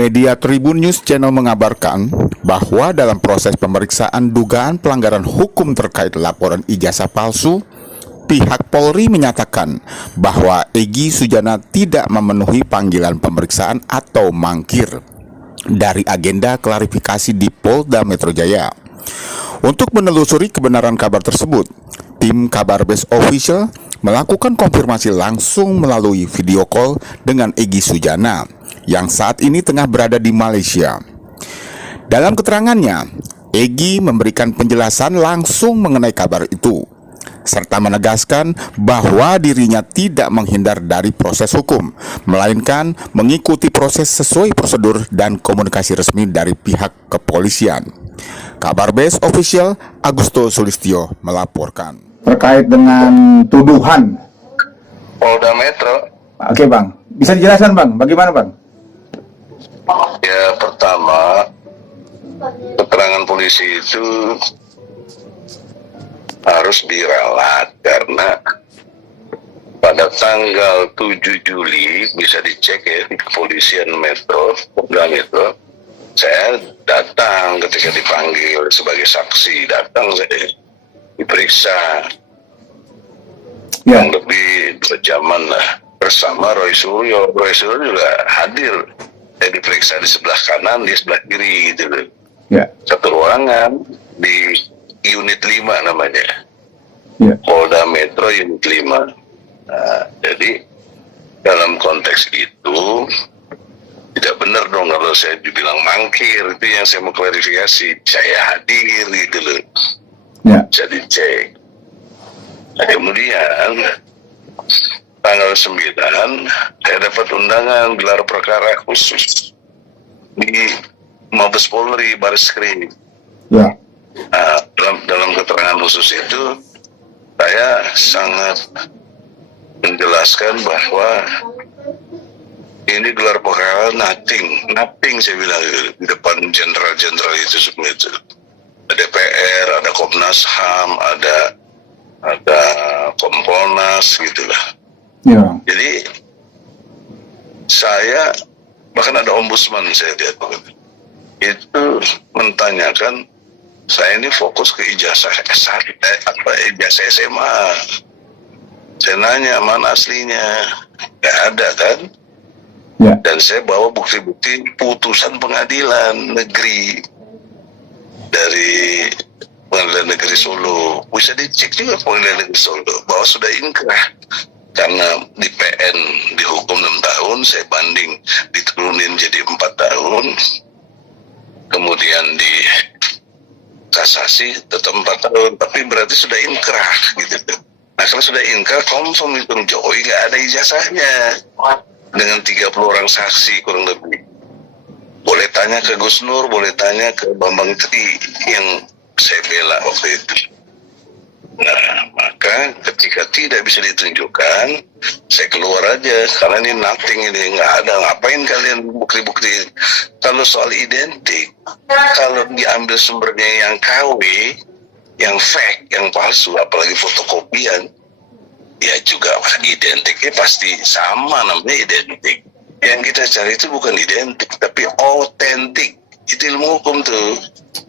Media Tribun News Channel mengabarkan bahwa dalam proses pemeriksaan dugaan pelanggaran hukum terkait laporan ijazah palsu, pihak Polri menyatakan bahwa Egy Sujana tidak memenuhi panggilan pemeriksaan atau mangkir dari agenda klarifikasi di Polda Metro Jaya. Untuk menelusuri kebenaran kabar tersebut, tim Kabarbes Official melakukan konfirmasi langsung melalui video call dengan Egy Sujana yang saat ini tengah berada di Malaysia. Dalam keterangannya, Egy memberikan penjelasan langsung mengenai kabar itu, serta menegaskan bahwa dirinya tidak menghindar dari proses hukum, melainkan mengikuti proses sesuai prosedur dan komunikasi resmi dari pihak kepolisian. Kabarbes Official Agusto Sulistyo melaporkan. Terkait dengan tuduhan Polda Metro. Oke Bang, bisa dijelaskan Bang, bagaimana Bang? Ya, pertama, keterangan polisi itu harus diralat karena pada tanggal 7 Juli bisa dicek ya di kepolisian Metro, Polda Metro, saya datang ketika dipanggil sebagai saksi, datang saya diperiksa yang lebih 2 jaman lah bersama Roy Suryo. Roy Suryo juga hadir. Saya diperiksa di sebelah kanan, di sebelah kiri gitu loh. Ya. Satu ruangan di unit 5 namanya. Ya. Polda Metro unit 5. Nah, jadi dalam konteks itu tidak benar dong kalau saya dibilang mangkir. Itu yang saya mau klarifikasi. Saya hadir gitu loh. Ya. Bisa dicek. Nah, kemudian tanggal 9 saya dapat undangan gelar perkara khusus di Mabes Polri Bareskrim. Ya. Nah, dalam keterangan khusus itu saya sangat menjelaskan bahwa ini gelar perkara nothing saya bilang di depan jenderal-jenderal itu semua itu. Ada DPR, ada Komnas HAM, ada Kompolnas gitulah. Ya. Jadi saya bahkan ada ombudsman saya lihat itu mentanyakan saya ini fokus ke ijazah S1 ijazah SMA. Saya nanya mana aslinya, nggak ada kan? Ya. Dan saya bawa bukti-bukti putusan pengadilan negeri dari Pengadilan Negeri Solo. Bisa dicek juga Pengadilan Negeri Solo bahwa sudah inkrah. Karena di PN dihukum 6 tahun, saya banding diturunin jadi 4 tahun. Kemudian di kasasi tetap 4 tahun, tapi berarti sudah inkrah gitu. Nah kalau sudah inkrah, confirm itu Jokowi nggak ada ijazahnya. Dengan 30 orang saksi kurang lebih. Boleh tanya ke Gus Nur, boleh tanya ke Bambang Tri yang saya bela waktu itu. Nah, maka ketika tidak bisa ditunjukkan, saya keluar aja karena ini nothing, ini nggak ada. Ngapain kalian bukti-bukti? Kalau soal identik, kalau diambil sumbernya yang KW, yang fake, yang palsu, apalagi fotokopian, ya juga identiknya pasti sama, namanya identik. Yang kita cari itu bukan identik, tapi otentik. Itu ilmu hukum tuh.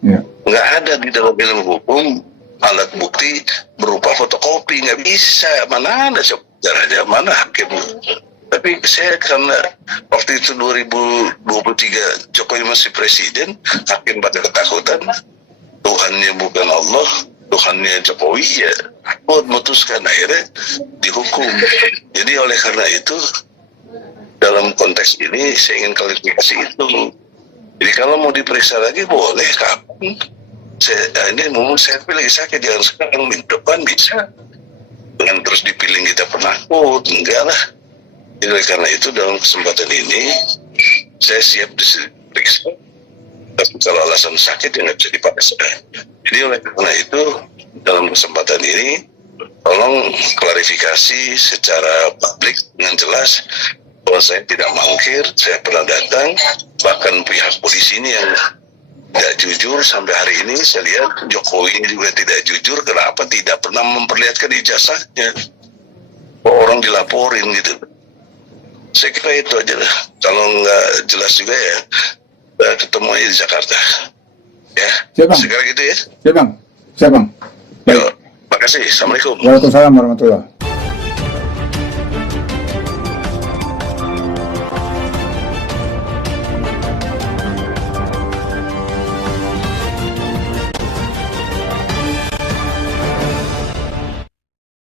Ya. Nggak ada di dalam ilmu hukum alat bukti berupa fotokopi, nggak bisa. Mana ada caranya, mana hakim. Tapi saya karena waktu itu 2023 Jokowi masih presiden, hakim pada ketakutan, Tuhannya bukan Allah, Tuhannya Jokowi, ya aku memutuskan akhirnya dihukum. Jadi oleh karena itu dalam konteks ini saya ingin klarifikasi itu. Jadi kalau mau diperiksa lagi boleh kapan. Ini ngomong saya pilih lagi sakit, jangan sekarang minggu depan bisa. Dengan terus dipilih kita penakut, enggak lah. Jadi oleh karena itu dalam kesempatan ini saya siap diperiksa. Tapi kalau alasan sakit ya nggak bisa dipaksa. Jadi oleh karena itu dalam kesempatan ini tolong klarifikasi secara publik dengan jelas bahwa saya tidak mangkir, saya pernah datang, bahkan pihak polisi ini yang tidak jujur sampai hari ini saya lihat Jokowi juga tidak jujur. Kenapa tidak pernah memperlihatkan ijazahnya? Orang dilaporin gitu. Saya kira itu aja lah. Kalau nggak jelas juga ya, ketemu aja di Jakarta. Ya, Siap, Bang. sekarang gitu ya. Siap, Bang. Siap, Bang. Baik. Yuk, makasih. Assalamualaikum. Waalaikumsalam warahmatullahi.